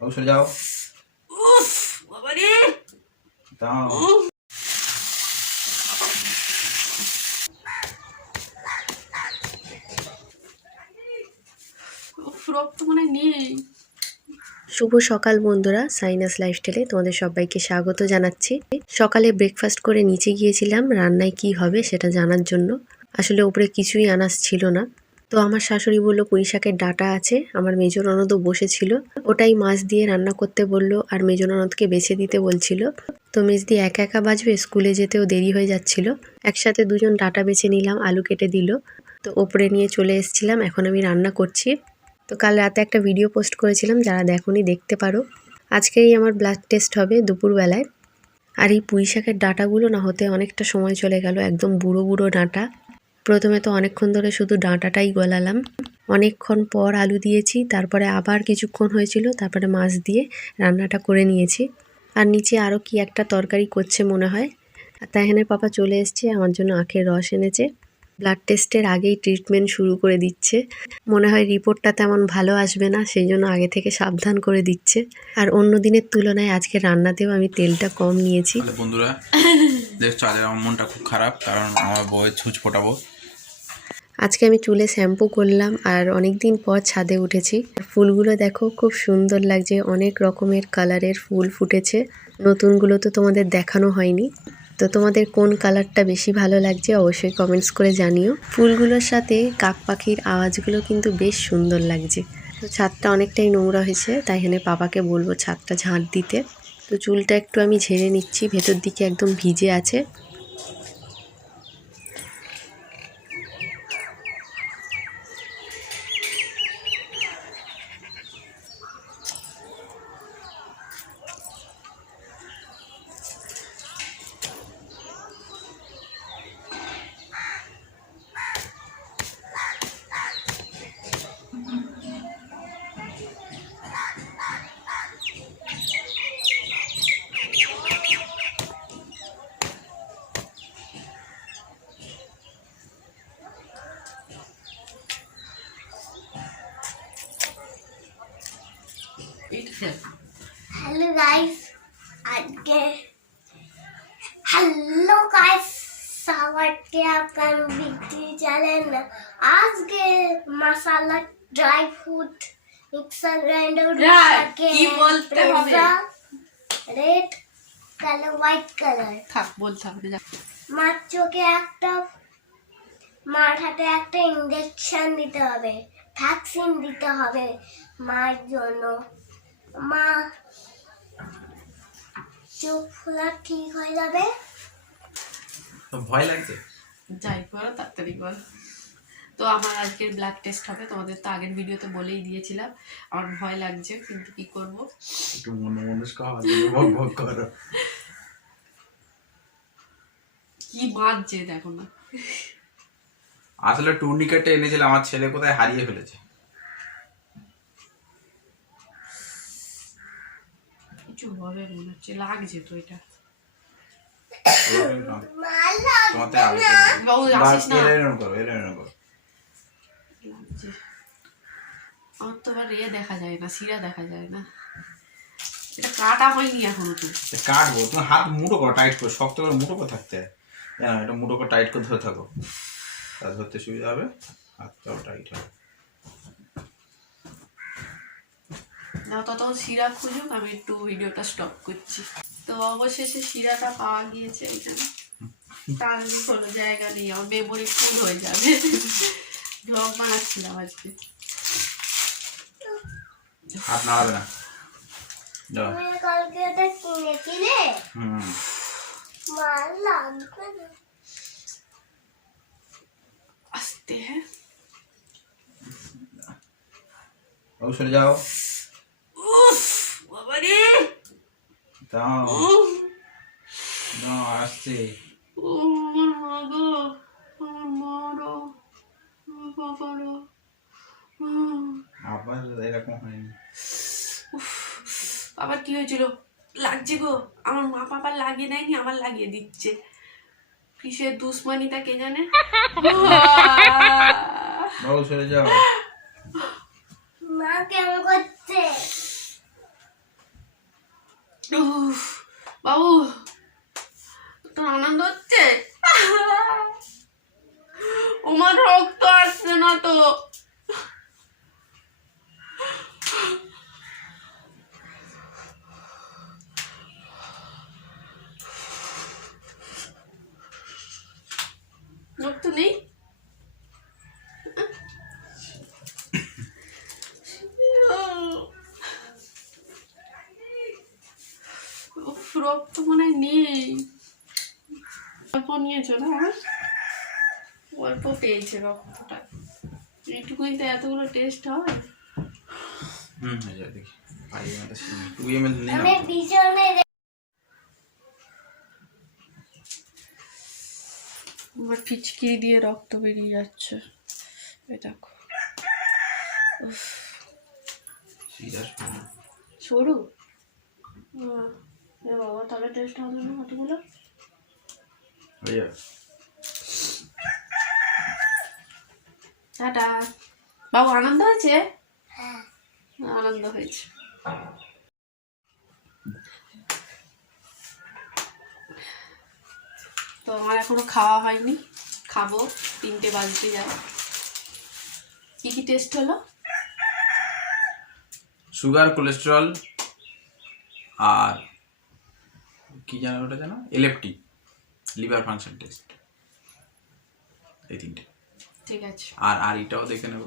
বাবু সরে যাও। উফ বাবা রে দাও রক্ত মনে নেই। শুভ সকাল বন্ধুরা সাইনাস লাইফস্টাইলে তোমাদের সবাইকে স্বাগত জানাচ্ছি। সকালে ব্রেকফাস্ট করে নিচে গিয়েছিলাম রান্নায় কি হবে সেটা জানার জন্য। আসলে উপরে কিছুই আনাজ ছিল না। তো আমার শাশুড়ি বলল, পুঁই শাকের ডাটা আছে। আমার মেজর ননদও বসেছিল। ওটাই মাছ দিয়ে রান্না করতে বলল আর মেজর ননদকে বেছে দিতে বলছিল। তো মেজদি একা একা বাজবে, স্কুলে যেতেও দেরি হয়ে যাচ্ছিল। একসাথে দুজন ডাটা বেছে নিলাম, আলু কেটে দিল। তো ওপরে নিয়ে চলে এসেছিলাম, এখন আমি রান্না করছি। তো কাল রাতে একটা ভিডিও পোস্ট করেছিলাম, যারা দেখোনি দেখতে পারো। আজকেই আমার ব্লাড টেস্ট হবে দুপুরবেলায়। আর এই পুঁই শাকের ডাঁটাগুলো না হতে অনেকটা সময় চলে গেল, একদম বুড়ো বুড়ো ডাঁটা। প্রথমে তো অনেকক্ষণ ধরে শুধু ডাঁটাটাই গলালাম। অনেকক্ষণ পর আলু দিয়েছি তারপরে আবার কিছুক্ষণ হয়েছিল তারপরে মাছ দিয়ে রান্নাটা করে নিয়েছি। আর নিচে আরও কি একটা তরকারি করছে মনে হয়। আর তাইহানের পাপা চলে এসছে আমার জন্য আখের রস এনেছে। ব্লাড টেস্টের আগেই ট্রিটমেন্ট শুরু করে দিচ্ছে। মনে হয় রিপোর্টটা তেমন ভালো আসবে না সেই জন্য আগে থেকে সাবধান করে দিচ্ছে। আর অন্য দিনের তুলনায় আজকে রান্নাতেও আমি তেলটা কম নিয়েছি। বন্ধুরা দেখছ আজ আমার মনটা খুব খারাপ, কারণ আমার বউয়ের ছুঁচ ফোটাবো। আজকে আমি চুলে শ্যাম্পু করলাম আর অনেক দিন পর ছাদে উঠেছি। ফুলগুলো দেখো, খুব সুন্দর লাগছে, অনেক রকমের কালারের ফুল ফুটেছে। নতুনগুলো তো তোমাদের দেখানো হয়নি। তো তোমাদের কোন কালারটা বেশি ভালো লাগছে অবশ্যই কমেন্টস করে জানিও। ফুলগুলোর সাথে কাক পাখির আওয়াজগুলো কিন্তু বেশ সুন্দর লাগছে। তো ছাদটা অনেকটাই নোংরা হয়েছে, তাই এখানে পাপাকে বলব ছাদটা ঝাঁট দিতে। তো চুলটা একটু আমি ঝেড়ে নিচ্ছি ভেতর দিকে একদম ভিজে আছে। হ্যালো গাইস আজকে হ্যালো গাইস সবাইকে আপনার বিক্রি চ্যানেল আজকে masala dry fruit mixer grinder কি বলতে হবে? রেড কালার হোয়াইট কালার থাক বলতে হবে মার চোখে একটা মার হাতে একটা ইঞ্জেকশন দিতে হবে ভ্যাকসিন দিতে হবে। মার জন্য। মা চোখ ঠিক হয়ে যাবে? তো ভয় লাগছে? যাই করো তাড়াতাড়ি কর তো আমার আজকের ব্লাড টেস্ট হবে তোমাদের তো আগের ভিডিওতে বলেই দিয়েছিলাম। আমার ভয় লাগছে কিন্তু কি করব? একটু মনে মনস্ক হওয়া ভোগ ভোগ করো। কি বাজছে দেখো না। আসলে টুর্নিকেটে এনেছিলাম আমার ছেলে কোথায় হারিয়ে ফেলেছে। কিছু হবে মনে হচ্ছে লাগছে তো এটা। আমার তো আবার ইয়ে দেখা যায় না শিরা দেখা যায় না। এটা কাটা হয়নি এখনও তো। কাটবো তুমি হাত মুঠো করো টাইট করে শক্ত করে মুঠো করে থাকতে হয়। জানো এটা মুঠো করে টাইট করে ধরে থাকো। তা ধরতে সুবিধা হবে হাতটাও টাইট হবে। না ততক্ষণ শিরা খুঁজুক আমি একটু ভিডিওটা স্টপ করছি। তো অবশেষে শিরাটা পাওয়া গিয়েছে এখানে। তার কোনো জায়গা নেই আমার মেমোরি ফুল হয়ে যাবে। ব্লগ বানাচ্ছিলাম আজকে। হাত না। যাও তুমি কালকে ওটা কিনেছিলে হুম। মার আসতে হ্যাঁ। সরে যাও উফ বাবা রে দাও। দাও আসছে। বাবা আবার এরকম হয়নি। আবার কি হয়েছিল? লাগছে গো। আমার মা পাপা লাগিয়ে দেয়নি আমার লাগিয়ে দিচ্ছে। কিসের দুশ্মনিটা কে জানে? বাবু সরে যাও। মা কেমন করছে? বাবু তোর আনন্দ হচ্ছে? আমার রক্ত আসছে না তো রক্ত নেই রক্ত মনে হয় নেই। অল্প নিয়েছো না অল্প পেয়েছে রক্তটা। এইটুকুই তো এতগুলো টেস্ট হয়। হুম হয়ে যাবে দেখি। টু এম এল নেই আমার ফিচকিরি দিয়ে রক্ত বেরিয়ে যাচ্ছে। দেখো। উফ, সরু? এ বাবা তাহলে টেস্ট হবে না কতগুলো? যাবে টাটা। বাবু আনন্দ হয়েছে? হ্যাঁ। আনন্দ হয়েছে। তো আমার এখনও খাওয়া হয়নি। খাব। তিনটে বাজতে যায়। কি কি টেস্ট হলো? সুগার কোলেস্টেরল আর কি জানো ওটা জানো এলএফটি লিভার ফাংশন টেস্ট এই তিনটে। ঠিক আছে। আর আর এটাও দেখে নেব।